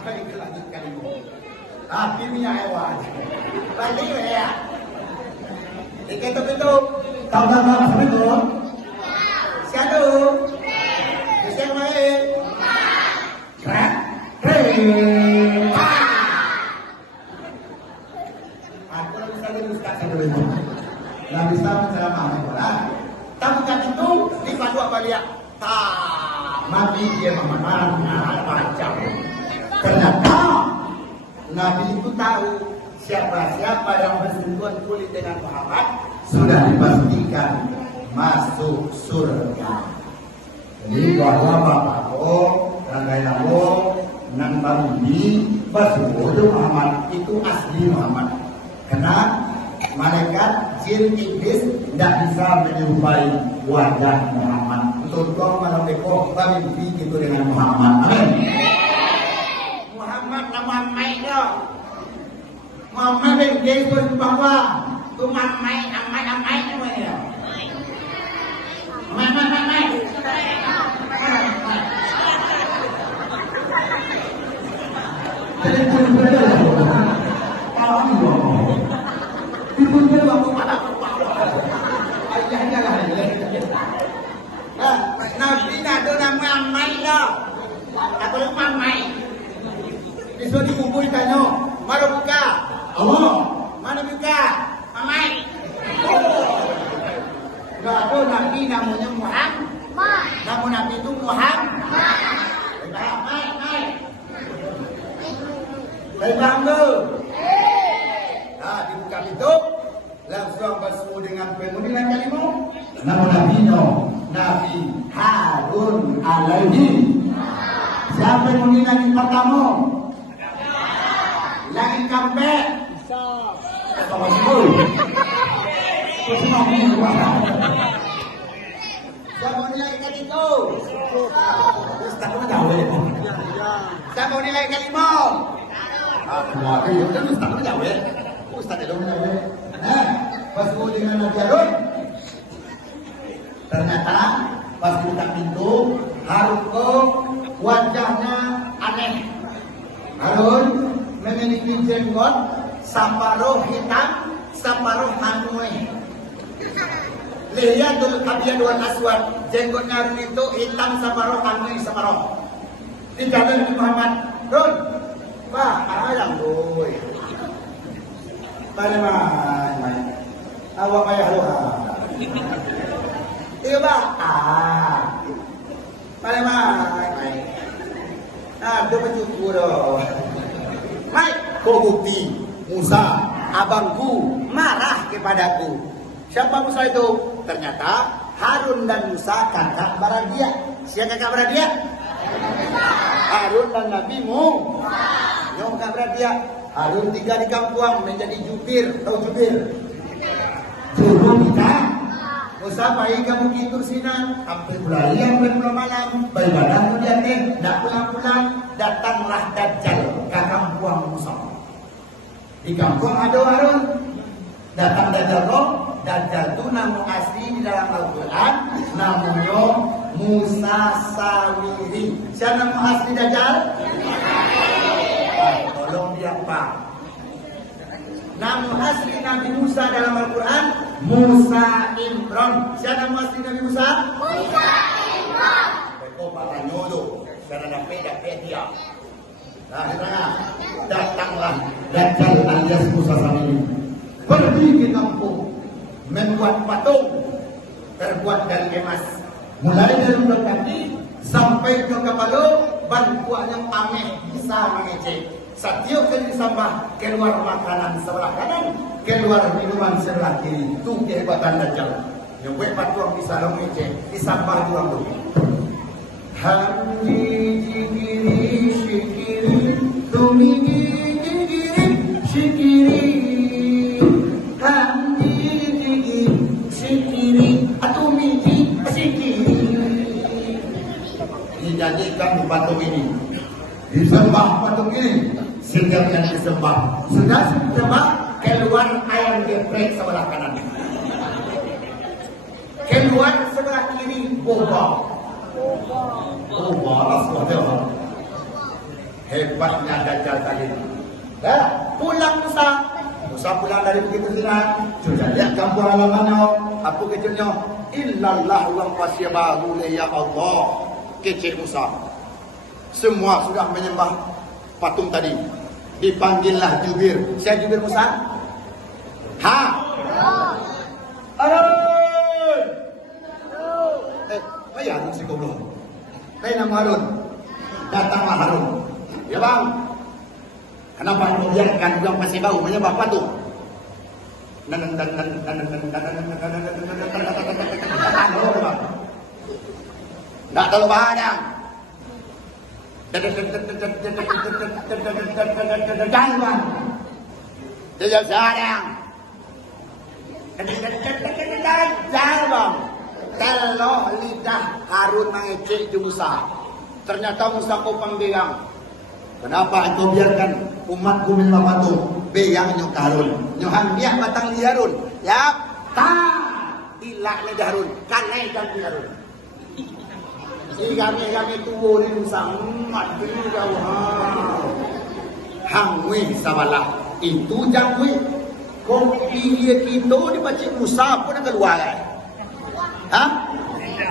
sampai ke langit kelima. Tapi punya hewan. Balik ya. Itu. Tahu-tahu apa itu? Siapa? Siapa main? Keren. Aku lagi saja ustaz saya itu. Nggak bisa menceramah bola. Tapi kan itu di padu apa dia? Nabi dia mana macam. Ternyata Nabi itu tahu siapa-siapa yang bersentuhan kulit dengan Muhammad sudah dipastikan masuk surga. Jadi bahwa bapakku dan lain-lain nan barundi bersuatu Muhammad itu asli Muhammad. Karena malaikat jin iblis tidak bisa menyerupai wajah Muhammad. Contoh malam dekor bermimpi itu dengan Muhammad. Amin. Muhammad nama Maido. Muhammad yang dia itu bahwa tu amai namanya. Mai. Telepon berada. Tahu dong. Telepon berada pada ayahnya lah. Nabi nado nama amai dah. Apa lu amai? Disuruh dikumpul tanya, mana buka? Allah. Mana buka? Amai. Enggak ada Nabi namanya Muhammad. Nama Nabi itu Muhammad. Mai. Saya bangga. Nah, dibuka itu langsung bertemu dengan pengundi kalimu. Nama Nabi Nabi Harun alaihi. Siapa yang mengundi lagi pertama? Lagi kampe. Sama sekali. Siapa nilai kali itu? Ustaz pun tahu ya. Siapa nilai kali mau? Aku ya kan Ustaz pun tahu ya. Ustaz itu tahu ya. Nah, pas mau dengan Nabi Harun, ternyata pas buka pintu, Harun kok wajahnya aneh. Harun memiliki jenggot separuh hitam, separuh hanui. Lihatul kabiyad wal aswad, jenggotnya Harun itu hitam separuh, hanui separuh. Dijalan di Muhammad, Harun, wah, ayam boy. Bagaimana? Awak payah luha. Tiba, bagaimana? Aku bersyukur dong. Mai, kau bukti Musa, abangku marah kepadaku. Siapa Musa itu? Ternyata Harun dan Musa kakak beradik. Siapa kakak beradik? Harun dan Nabi Musa. Yang kakak beradik. Harun tinggal di kampung menjadi jubir. Tahu jubir? Juru kita. Musa baik kamu tidur sini. Sampai bulan malam. Beribadah kemudian tidak pulang-pulang. Datanglah Dajjal ke kampung Musa. Di kampung ada Harun. Datang Dajjal kok. Dajjal itu nama asli di dalam Al-Quran namanya Musa Sawiri. Siapa nama asli Dajjal? Tolong dia Pak. Nama asli Nabi Musa dalam Al-Quran Musa Imran. Siapa nama asli Nabi Musa? Musa Imran. Kau pakai nyolo karena dapat dia. Nah, datanglah Dajjal alias Musa Sawiri. Pergi ke kampung, membuat patung terbuat dari emas. Mulai dari ujung kaki sampai ke kepala, bantuannya ameh bisa mengecek. Setiap kali disambah keluar makanan sebelah kanan, keluar minuman sebelah kiri. Itu kehebatan Dajjal. Yang buat patung bisa mengecek, disambah dua dulu. Hamdi jikiri syikiri, tumi jikiri syikiri. Dijadikan patung ini, disembah patung ini. Setiap yang disembah sudah disembah, keluar ayam geprek sebelah kanan, keluar sebelah kiri boba. Boba lah sebelah. Hebatnya Dajjal tadi. Dah, pulang Musa. Musa pulang dari begitu sana. Sudah lihat kampung halamannya. Apa kecilnya? Illallah wa wasyabahu ya Allah. Kecil Musa. Semua sudah menyembah patung tadi. Dipanggillah jubir. Saya jubir Musa? Ha? Harun! Harun si goblok. Nama Harun. Datanglah Harun. Ya bang. Kenapa kamu biarkan yang masih bau menyembah patung? Tidak terlalu banyak. Jangan. Tidak sayang. Jangan. Telo lidah Harun mengecek Musa. Ternyata Musa kau panggilang. Kenapa engkau biarkan umatku menyembah patung? Beyang nyok Harun. Nyohan dia batang di Harun. Ya, ilak ni Harun. Kanai kan di Harun. Si kami tuwo ni Musa. Mati jauh. Hangwi sabalah. Itu jangwi. Kopi dia kita dibaca Musa pun nak keluar. Ha?